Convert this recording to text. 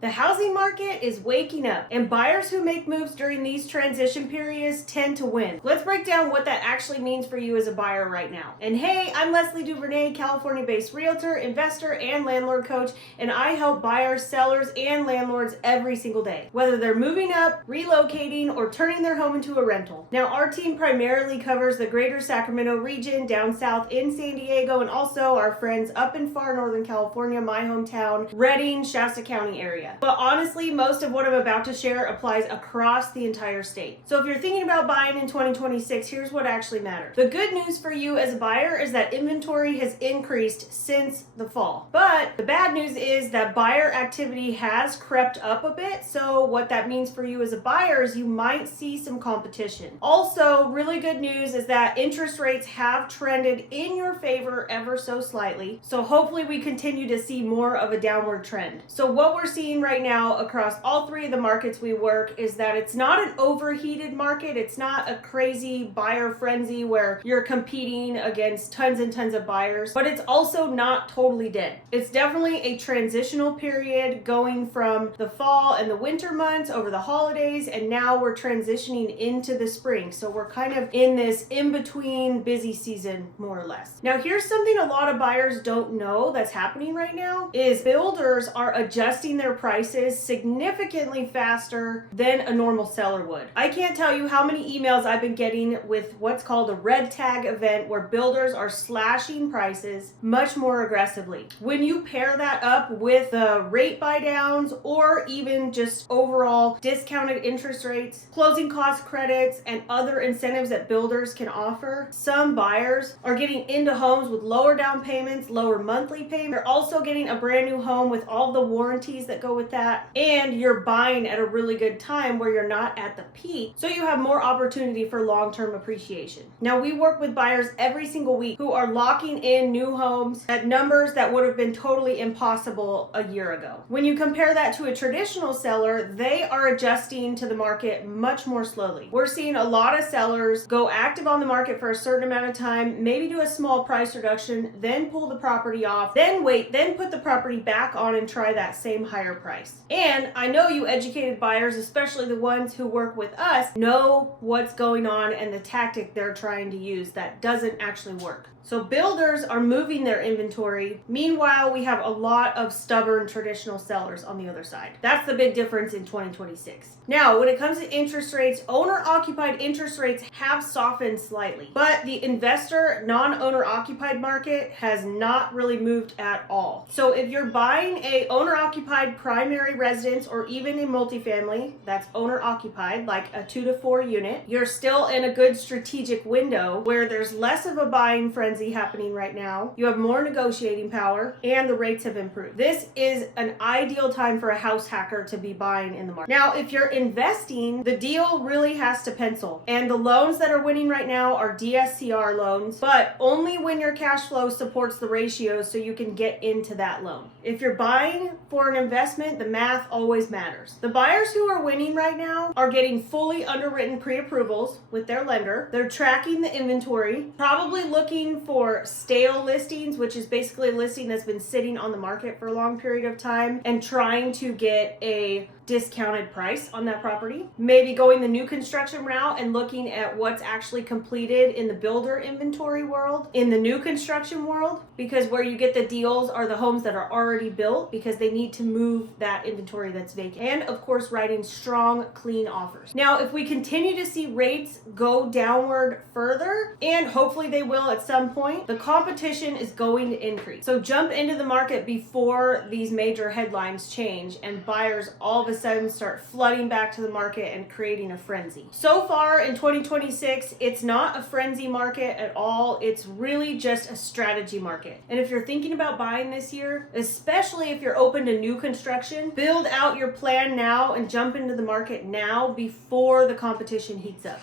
The housing market is waking up, and buyers who make moves during these transition periods tend to win. Let's break down what that actually means for you as a buyer right now. And hey, I'm Leslie Duvernay, California-based realtor, investor, and landlord coach, and I help buyers, sellers, and landlords every single day, whether they're moving up, relocating, or turning their home into a rental. Now, our team primarily covers the greater Sacramento region, down south in San Diego, and also our friends up in far Northern California, my hometown, Redding, Shasta County area. But honestly, most of what I'm about to share applies across the entire state. So if you're thinking about buying in 2026, here's what actually matters. The good news for you as a buyer is that inventory has increased since the fall. But the bad news is that buyer activity has crept up a bit. So what that means for you as a buyer is you might see some competition. Also, really good news is that interest rates have trended in your favor ever so slightly. So hopefully we continue to see more of a downward trend. So what we're seeing right now across all three of the markets we work is that it's not an overheated market. It's not a crazy buyer frenzy where you're competing against tons and tons of buyers, but it's also not totally dead. It's definitely a transitional period going from the fall and the winter months over the holidays, and now we're transitioning into the spring. So we're kind of in this in-between busy season, more or less. Now, here's something a lot of buyers don't know that's happening right now is builders are adjusting their prices significantly faster than a normal seller would. I can't tell you how many emails I've been getting with what's called a red tag event where builders are slashing prices much more aggressively. When you pair that up with the rate buy downs or even just overall discounted interest rates, closing cost credits, and other incentives that builders can offer, some buyers are getting into homes with lower down payments, lower monthly payments. They're also getting a brand new home with all the warranties that go with that, and you're buying at a really good time where you're not at the peak, so you have more opportunity for long-term appreciation. Now, we work with buyers every single week who are locking in new homes at numbers that would have been totally impossible a year ago. When you compare that to a traditional seller, they are adjusting to the market much more slowly. We're seeing a lot of sellers go active on the market for a certain amount of time, maybe do a small price reduction, then pull the property off, then wait, then put the property back on and try that same higher price. And I know you educated buyers, especially the ones who work with us, know what's going on and the tactic they're trying to use that doesn't actually work. So builders are moving their inventory. Meanwhile, we have a lot of stubborn traditional sellers on the other side. That's the big difference in 2026. Now, when it comes to interest rates, owner-occupied interest rates have softened slightly, but the investor non-owner occupied market has not really moved at all. So if you're buying a owner-occupied primary residence or even a multifamily that's owner-occupied, like a 2 to 4 unit, you're still in a good strategic window where there's less of a buying frenzy happening right now. You have more negotiating power and the rates have improved. This is an ideal time for a house hacker to be buying in the market. Now, if you're investing, the deal really has to pencil. And the loans that are winning right now are DSCR loans, but only when your cash flow supports the ratios so you can get into that loan. If you're buying for an investment, the math always matters. The buyers who are winning right now are getting fully underwritten pre-approvals with their lender. They're tracking the inventory, probably looking for stale listings, which is basically a listing that's been sitting on the market for a long period of time, and trying to get a discounted price on that property. Maybe going the new construction route and looking at what's actually completed in the builder inventory world, in the new construction world, because where you get the deals are the homes that are already built because they need to move that inventory that's vacant. And of course, writing strong, clean offers. Now, if we continue to see rates go downward further, and hopefully they will at some point, the competition is going to increase. So jump into the market before these major headlines change and buyers all of a sudden start flooding back to the market and creating a frenzy. So far in 2026, it's not a frenzy market at all. It's really just a strategy market. And if you're thinking about buying this year, especially if you're open to new construction, build out your plan now and jump into the market now before the competition heats up.